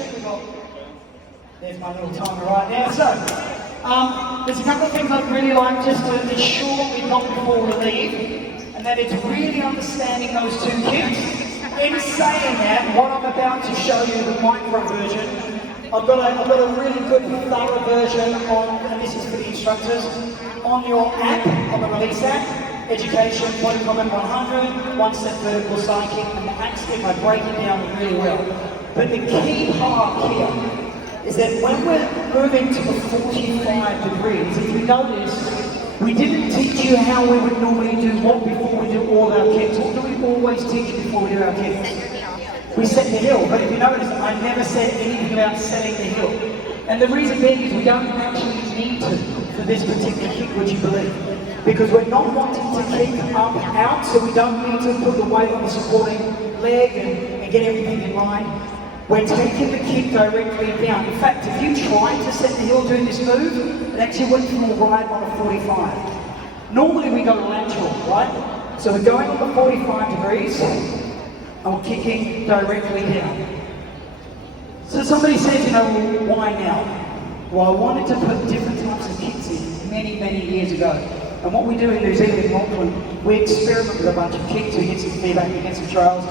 education. There's my little timer right there. So, there's a couple of things I'd really like just to ensure we've got before we leave, and that it's really understanding those two kicks. In saying that, what I'm about to show you, the micro version, I've got a really good thorough version on, and this is for the instructors, on your app, on the release app. Education, BodyCombat 100, one-step vertical side kick, and the axe kick. I break it down really well. But the key part here is that when we're moving to the 45 degrees, if you notice, we didn't teach you how we would normally do what before we do all our kicks. What do we always teach you before we do our kicks? We set the hill, but if you notice, I never said anything about setting the hill. And the reason being is we don't actually need to for this particular kick, would you believe? Because we're not wanting to kick up out, so we don't need to put the weight on the supporting leg and get everything in line. We're taking the kick directly down. In fact, if you tried to set the hill doing this move, it actually wouldn't feel right on a 45. Normally we go lateral, right? So we're going on the 45 degrees, and we're kicking directly down. So somebody says, you know, well, why now? Well, I wanted to put different types of kicks in many, many years ago. And what we do in New Zealand, in Auckland, we experiment with a bunch of kicks, we get some feedback, we get some trials,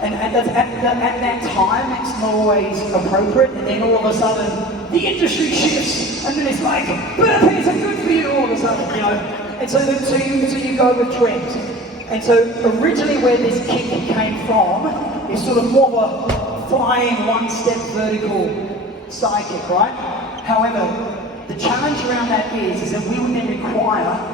and at that time, it's not always appropriate, and then all of a sudden, the industry shifts, and then it's like, burpees are good for you all of a sudden, you know? And so you go with trends. And so originally where this kick came from is sort of more of a flying one-step vertical side kick, right? However, the challenge around that is that we would then require,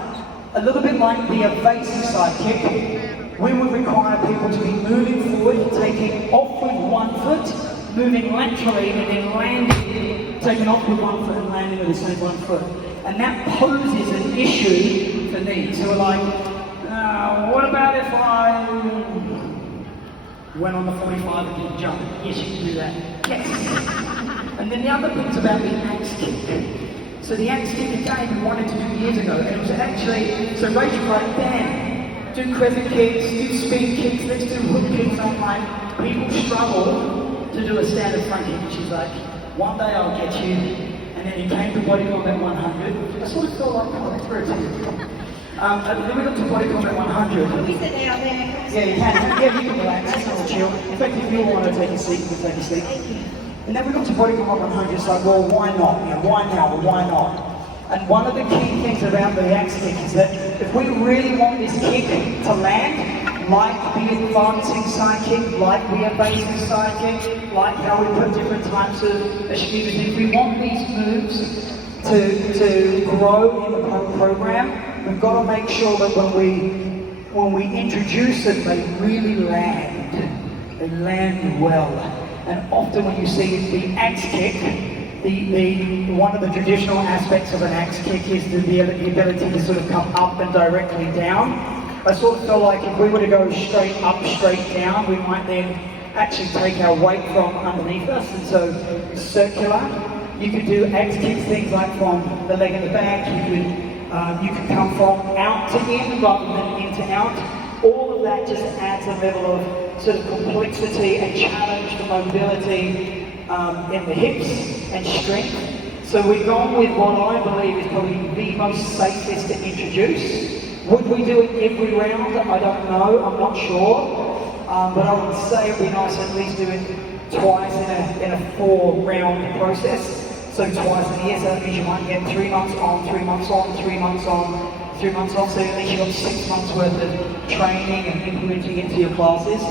a little bit like the evasive side kick, we would require people to be moving forward, taking off with one foot, moving laterally, and then landing, taking off with one foot and landing with the same one foot. And that poses an issue for me. So we're like, what about if I went on the 45 and didn't jump? Yes, you can do that. Yes. And then the other thing's about the axe kick. So the axe kick again we wanted to do years ago, and it was actually, so Rachel like, Dan, do crescent kicks, do speed kicks, let's do hook kicks. I'm like, people struggle to do a standard front kick. And she's like, one day I'll get you. And then he came to BodyCombat 100. I sort of felt like, oh, that's very typical. Then we got to BodyCombat 100. Can we sit down there? Yeah, you can. Yeah, you can relax. It's not chill. In fact, if you want to take a seat, you can take a seat. Thank you. And then we got to BodyCombat 100. It's like, well, why not? You know, why now? Well, why not? And one of the key things about the axe kick is that if we really want this kick to land, like the advancing side kick, like the evasive side kick, like how we put different types of achievers, if we want these moves to grow in the program, we've got to make sure that when we introduce it, they really land. They land well. And often when you see the axe kick, one of the traditional aspects of an axe kick is the ability to sort of come up and directly down. I sort of feel like if we were to go straight up, straight down, we might then actually take our weight from underneath us, and so circular. You could do axe kicks, things like from the leg at the back. You could come from out to in rather than in to out. All of that just adds a level of sort of complexity and challenge for mobility in the hips and strength. So we've gone with what I believe is probably the most safest to introduce. Would we do it every round? I don't know, I'm not sure. But I would say it'd be nice to at least do it twice in a 4-round process. So twice in a year, so that means you might get 3 months on, 3 months on, 3 months on, 3 months off, so at least you've got 6 months worth of training and implementing into your classes.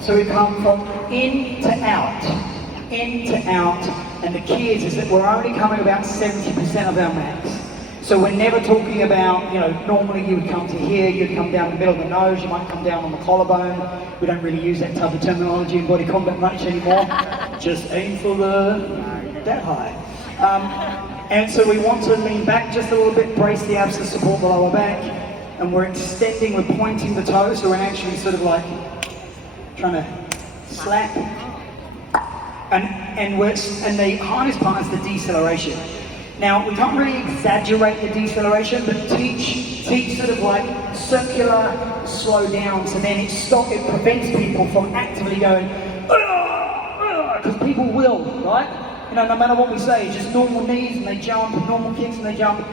So we come from in to out, and the key is that we're only coming about 70% of our max. So we're never talking about, you know, normally you would come to here, you'd come down the middle of the nose, you might come down on the collarbone. We don't really use that type of terminology in BodyCombat much anymore. Just aim for that high. And so we want to lean back just a little bit, brace the abs to support the lower back, and we're extending, we're pointing the toes, so we're actually sort of like trying to slap. And the hardest part is the deceleration. Now, we don't really exaggerate the deceleration, but teach sort of like circular slow down, so then it prevents people from actively going, because people will, right? You know, no matter what we say, just normal knees and they jump, normal kicks and they jump.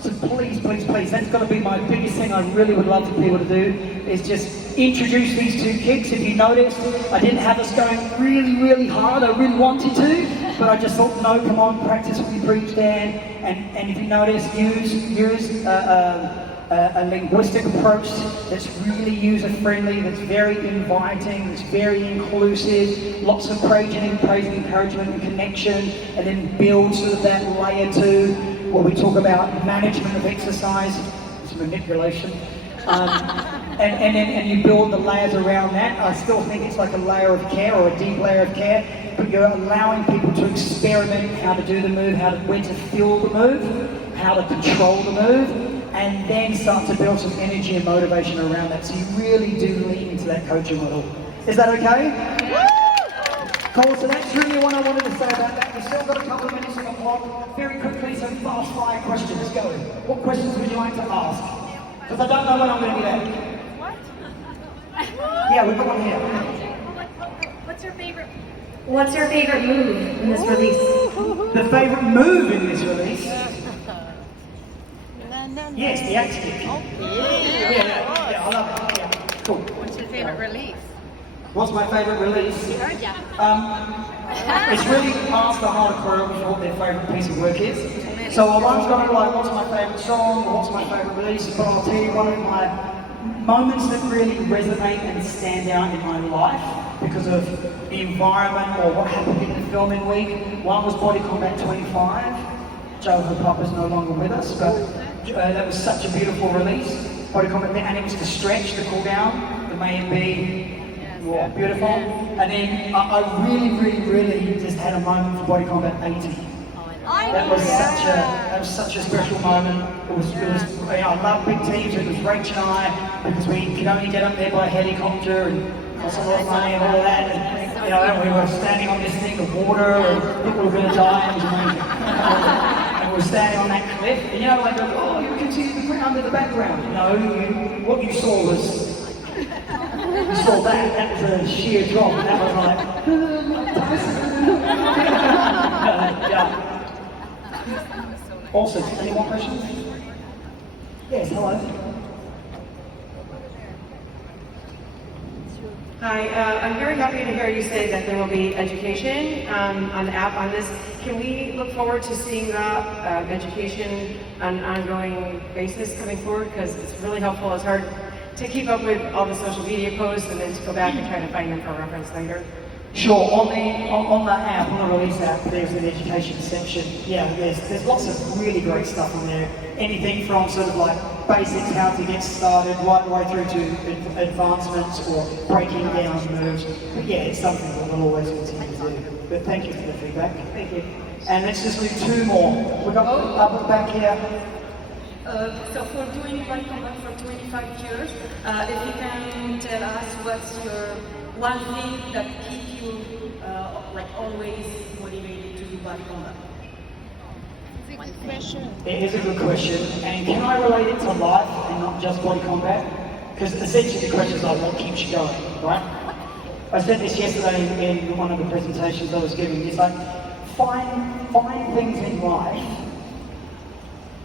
So please, please, please, that's got to be my biggest thing I really would love for people to do, is just introduce these two kicks. If you noticed, I didn't have us going really, really hard. I really wanted to, but I just thought, no, come on, practice what you preach, Dan. And if you notice, use a linguistic approach that's really user-friendly, that's very inviting, that's very inclusive, lots of praise and encouragement and connection, and then build sort of that layer two, where we talk about management of exercise, it's manipulation, and you build the layers around that. I still think it's like a layer of care, or a deep layer of care, but you're allowing people to experiment how to do the move, when to feel the move, how to control the move, and then start to build some energy and motivation around that. So you really do lean into that coaching model. Is that okay? Cool, so that's really what I wanted to say about that. We've still got a couple of minutes on the clock. Very quickly, some fast fire questions. Go. What questions would you like to ask? Because I don't know when I'm going to be back. What? Yeah, we've got one here. What's your favorite move in this release? The favorite move in this release? Yes, the axe kick. Yeah, I love it. Yeah, cool. What's your favorite release? What's my favorite release? Yeah. It's really asked the whole choreographer what their favourite piece of work is. So I won't go like, what's my favourite song, or what's my favourite release, but I'll tell you one of my moments that really resonate and stand out in my life because of the environment or what happened in the filming week. One was BodyCombat 25. Joe, her papa's no longer with us, but that was such a beautiful release. BodyCombat, and it was the stretch, the cool down, the main B. Yeah, beautiful. And then I really just had a moment for BodyCombat 80. That was such a special moment. It was you know, I love big teams. It was Rach and I, because we could only get up there by helicopter and cost a lot of money and all of that. And, you know, and we were standing on this thing of water and people were going to die. It was amazing. And we were standing on that cliff, and you know, like, oh, you can see the ground in the background. You know, what you saw was. You saw that was a sheer drop, and that was like, yeah. Awesome. Any more questions? Yes, hello. Hi, I'm very happy to hear you say that there will be education on the app on this. Can we look forward to seeing that education on an ongoing basis coming forward? Because it's really helpful. It's hard to keep up with all the social media posts and then to go back and try to find them for reference later. Sure, on the app, on the release app, there's an education section. Yeah, there's lots of really great stuff on there. Anything from sort of like basics, how to get started, right the way through to advancements or breaking down moves. But yeah, it's something that we'll always continue to do. But thank you for the feedback. Thank you. And let's just do two more. We've got up back here. So for doing BodyCombat for 25 years, if you can tell us what's your one thing that keeps you like always motivated to do BodyCombat? It's a good question. It is a good question, and can I relate it to life and not just BodyCombat? Because essentially the question is like, what keeps you going, right? I said this yesterday in one of the presentations I was giving. It's like, find things in life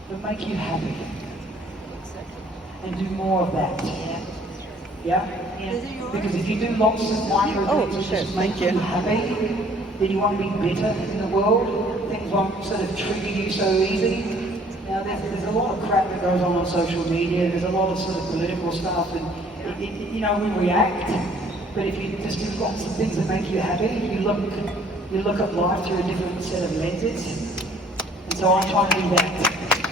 that make you happy, and do more of that. Yeah? Because if you do lots of micro things that just make you happy, then you won't be bitter in the world. Things won't sort of trigger you so easy. Now, there's a lot of crap that goes on social media. There's a lot of sort of political stuff, and you know, we react. But if you just do lots of things that make you happy, you look at life through a different set of lenses. And so I try to do that.